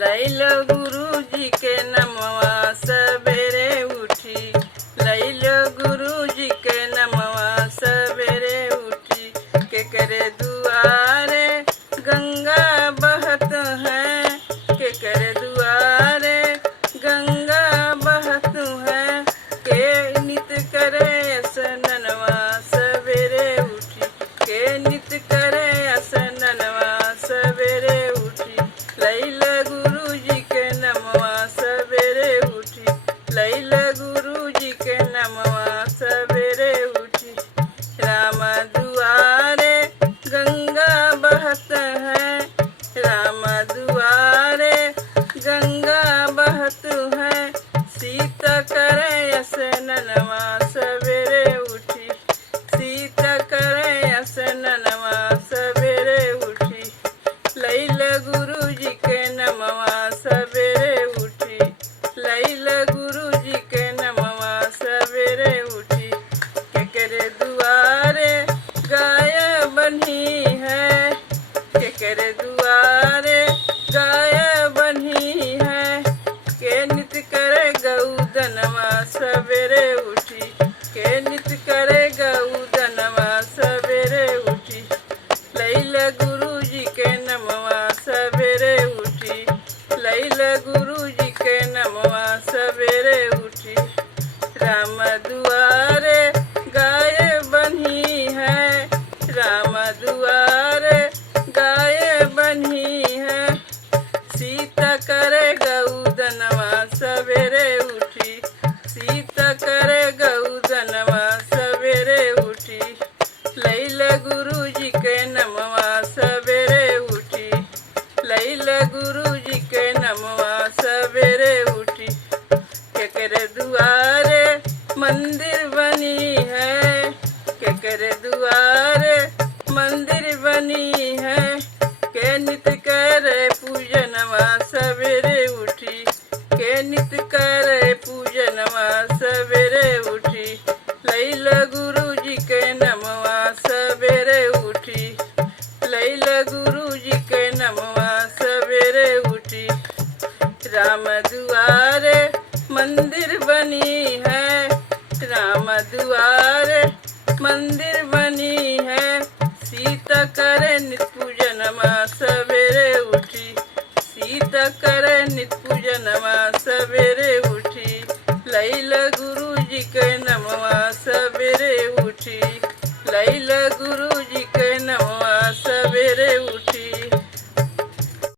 लैलो गुरुजी के नमवा सवेरे उठी, लैलो गुरुजी के नमवा सवेरे उठी। के करे दुआरे गंगा बहत है, के करे दुआरे गंगा बहत है। के नित करे स्नानवा सवेरे उठी, के नित करे स्नानवा सवेरे उठी। लैला गुरुजी के नमवा सवेरे उठी, लैला गुरुजी के नमवा सवेरे उठी। राम दुआरे गंगा बहत है, राम दुआरे गंगा बहत है। सीता करे स्नानवा सवेरे उठी, सीता करे स्नानवा सवेरे उठी। लैला गुरुजी के नमवा सवेरे उठी, लैला गुरुजी के नमवा सवेरे उठी। के करे दुआरे गाय बन्ही है, के करे दुआरे गाय बन्ही है। के नित करे गौदनवा सवेरे उठी, के नित करे गौदनवा सवेरे उठी। लैला गुरुजी के नमवा सवेरे उठी, लैला गुरुजी के नमवा सवेरे उठी। राम दुआरे गाय बन्ही है, राम दुआरे गाय बन्ही है। सीता करे गौदनवा सवेरे उठी, सीता करे गौदनवा सवेरे उठी। लैला गुरुजी के नमवा सवेरे उठी, लैला गुरुजी के नमवा सवेरे उठी। के करे दुआरे मंदिर बनी है, के करे दुआरे मंदिर बनी है। के नित करे पूजनवा सवेरे उठी, के नित करे पूजनवा सवेरे उठी। लैला गुरुजी के नमवा सवेरे उठी, लैला गुरुजी के नमवा सवेरे उठी। राम दुआरे मंदिर बनी है, राम दुआरे मंदिर बनी है। सीता करे नित पूजनवा सवेरे उठी, सीता करे नित पूजनवा सवेरे